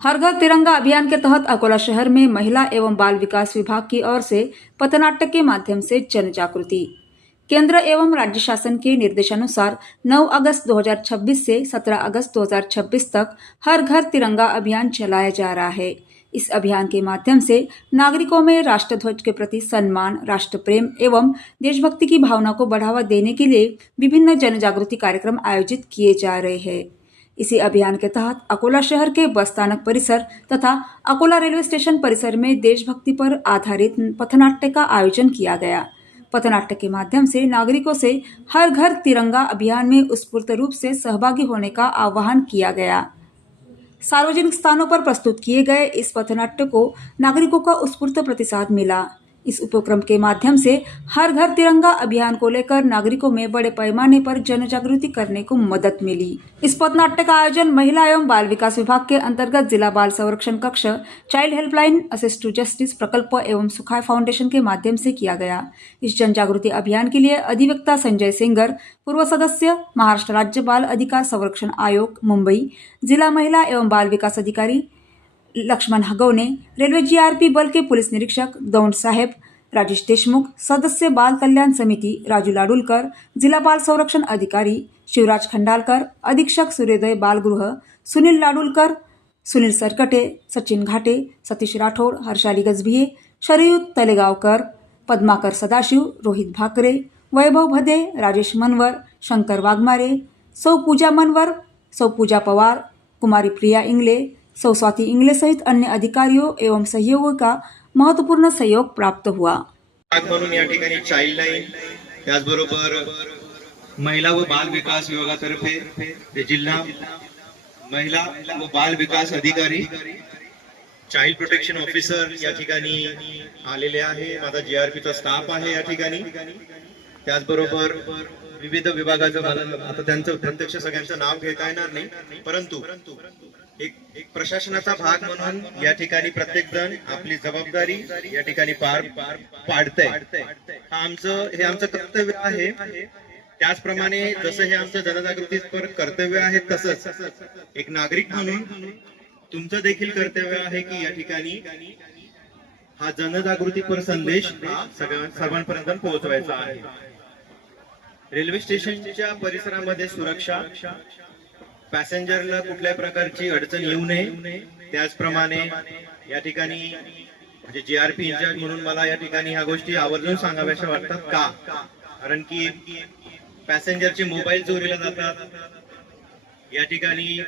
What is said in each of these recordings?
हर घर तिरंगा अभियान के तहत अकोला शहर में महिला एवं बाल विकास विभाग की ओर से पथनाट्य के माध्यम से जन जागृति। केंद्र एवं राज्य शासन के निर्देशानुसार 9 अगस्त 2026 से 17 अगस्त 2026 तक हर घर तिरंगा अभियान चलाया जा रहा है। इस अभियान के माध्यम से नागरिकों में राष्ट्रध्वज के प्रति सम्मान, राष्ट्र प्रेम एवं देशभक्ति की भावना को बढ़ावा देने के लिए विभिन्न जन जागृति कार्यक्रम आयोजित किए जा रहे हैं। इसी अभियान के तहत अकोला शहर के बस स्थानक परिसर तथा अकोला रेलवे स्टेशन परिसर में देशभक्ति पर आधारित पथनाट्य का आयोजन किया गया। पथनाट्य के माध्यम से नागरिकों से हर घर तिरंगा अभियान में उत्स्फूर्त रूप से सहभागी होने का आह्वान किया गया। सार्वजनिक स्थानों पर प्रस्तुत किए गए इस पथनाट्य को नागरिकों का उत्स्फूर्त प्रतिसाद मिला। इस उपक्रम के माध्यम से हर घर तिरंगा अभियान को लेकर नागरिकों में बड़े पैमाने पर जन जागृति करने को मदद मिली। इस पथनाट्य का आयोजन महिला एवं बाल विकास विभाग के अंतर्गत जिला बाल संरक्षण कक्ष, child helpline, assist to justice प्रकल्प एवं सुखाय फाउंडेशन के माध्यम से किया गया। इस जन जागृति अभियान के लिए अधिवक्ता संजय सेंगर, पूर्व सदस्य, महाराष्ट्र राज्य बाल अधिकार संरक्षण आयोग मुंबई, जिला महिला एवं बाल विकास अधिकारी लक्ष्मण हगवणे, रेलवे जीआरपी बल के पुलिस निरीक्षक दौंड साहेब, राजेश देशमुख, सदस्य बाल कल्याण समिति राजू लाडुलकर, जिला बाल संरक्षण अधिकारी शिवराज खंडालकर, अधीक्षक सूर्योदय बालगृह सुनील लाडुलकर, सुनील सरकटे, सचिन घाटे, सतीश राठोड, हर्षाली गजभिये, शरयुत तलेगावकर, पद्माकर सदाशिव, रोहित भाकरे, वैभव भदे, राजेश मनवर, शंकर वाघमारे, सौ पूजा मनवर, सौ पूजा पवार, कुमारी प्रिया इंगले, सौ स्वाति इंगले सहित अन्य अधिकारियों एवं सहयोगों का महत्वपूर्ण सहयोग प्राप्त हुआ। म्हणून या ठिकाणी चाइल्ड लाईन, त्याचबरोबर महिला व बाल विकास विभागातर्फे जिल्हा महिला व बाल विकास अधिकारी, चाइल्ड प्रोटेक्शन ऑफिसर या ठिकाणी आलेले आहे। माझा जीआरपीचा स्टाफ आहे या ठिकाणी। त्याचबरोबर विविध विभागाचं मला आता त्यांचं प्रत्यक्ष सगळ्यांचं नाव घेता येणार नाही, परंतु एक प्रशासनाचा भाग म्हणून या ठिकाणी प्रत्येक जण आपली जबाबदारी या ठिकाणी पार पाडतंय। हे आमचं कर्तव्य आहे। त्याचप्रमाणे जसं हे आमचं जनजागृतीपर कर्तव्य आहे, तसंच एक नागरिक म्हणून तुमचं देखील कर्तव्य आहे की या ठिकाणी हा जनजागृतीपर संदेश सर्वांपर्यंत पोहोचवायचा आहे। रेल्वे स्टेशनच्या परिसरामध्ये सुरक्षा, पॅसेंजरला कुठल्याही प्रकारची अडचण येऊ नये, त्याचप्रमाणे या ठिकाणी म्हणजे जीआरपी इंचार्ज म्हणून मला या ठिकाणी ह्या गोष्टी आवर्जून सांगाव्याशा वाटतात। का? कारण की पॅसेंजरचे मोबाईल चोरीला जातात, या ठिकाणी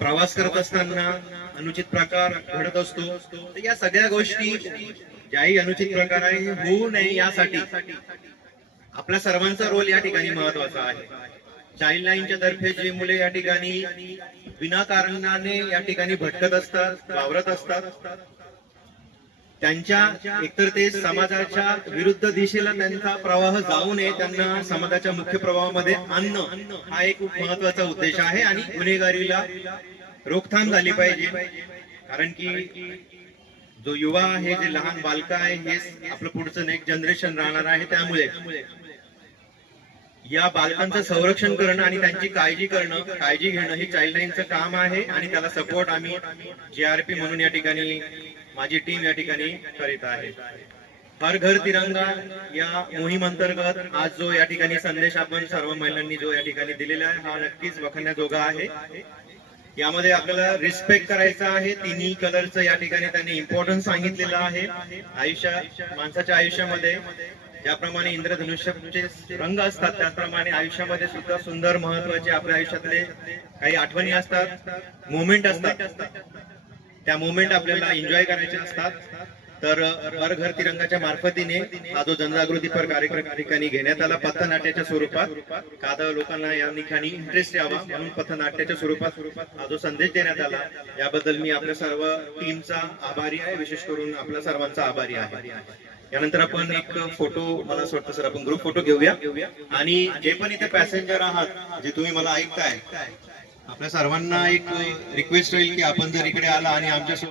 प्रवास करत असताना अनुचित प्रकार घडत असतो। या सगळ्या गोष्टी ज्याही अनुचित प्रकार आहे होऊ नये यासाठी आपल्या सर्वांचा रोल या ठिकाणी महत्वाचा आहे। चाइल्ड लाईनच्या तर्फे जे मुले या ठिकाणी विनाकारणाने या ठिकाणी भटकत असतात, वावरत असतात, त्यांच्या एकतर ते समाजाच्या विरुद्ध दिशेला त्यांचा प्रवाह जाऊ नये, त्यांना समाजाच्या मुख्य प्रवाहामध्ये आणणं हा एक महत्वाचा उद्देश आहे। आणि गुन्हेगारीला रोकथाम झाली पाहिजे, कारण की जो युवा आहे, जे लहान बालक आहे, हे आपलं पुढचं नेक्स्ट जनरेशन राहणार आहे। त्यामुळे या बालकांचं संरक्षण करणं आणि त्यांची काळजी घेणं हे चाइल्ड लाईनचं काम आहे। आणि त्याला सपोर्ट आम्ही जीआरपी म्हणून या ठिकाणी माझी टीम या ठिकाणी करीत आहे। हर घर तिरंगा या मोहीम अंतर्गत आज जो या ठिकाणी संदेश आपण सर्व महिलांनी जो या ठिकाणी दिलेला आहे, हा नक्कीच वखण्याजोगा आहे। यामध्ये आपल्याला रिस्पेक्ट करायचा आहे। तिन्ही कलरचं या ठिकाणी त्यांनी इम्पॉर्टन्स सांगितलेलं आहे। माणसाच्या आयुष्यामध्ये ज्याप्रमाणे इंद्रधनुष्याचे रंग असतात, त्याप्रमाणे आयुष्यामध्ये सुद्धा सुंदर महत्वाचे आपल्या आयुष्यातले काही आठवणी असतात, मोमेंट असतात। त्या मोमेंट आपल्याला एन्जॉय करायचे असतात। तर हर घर तिरंगाच्या मार्फतीने हा जो जनजागृतीपर कार्यक्रम ठिकाणी घेण्यात आला पथनाट्याच्या स्वरूपात, का तर लोकांना या ठिकाणी इंटरेस्ट यावा म्हणून पथनाट्याच्या स्वरूपात हा जो संदेश देण्यात आला, याबद्दल मी आपल्या सर्व टीमचा आभारी आहे, विशेष करून आपल्या सर्वांचा आभारी आहे। यानंतर आपण एक फोटो, मला असं वाटतं सर आपण ग्रुप फोटो घेऊया। आणि जे पण इथे पॅसेंजर आहात, जे तुम्ही मला ऐकताय, आपल्या सर्वांना एक रिक्वेस्ट होईल की आपण जर इकडे आला आणि आमच्या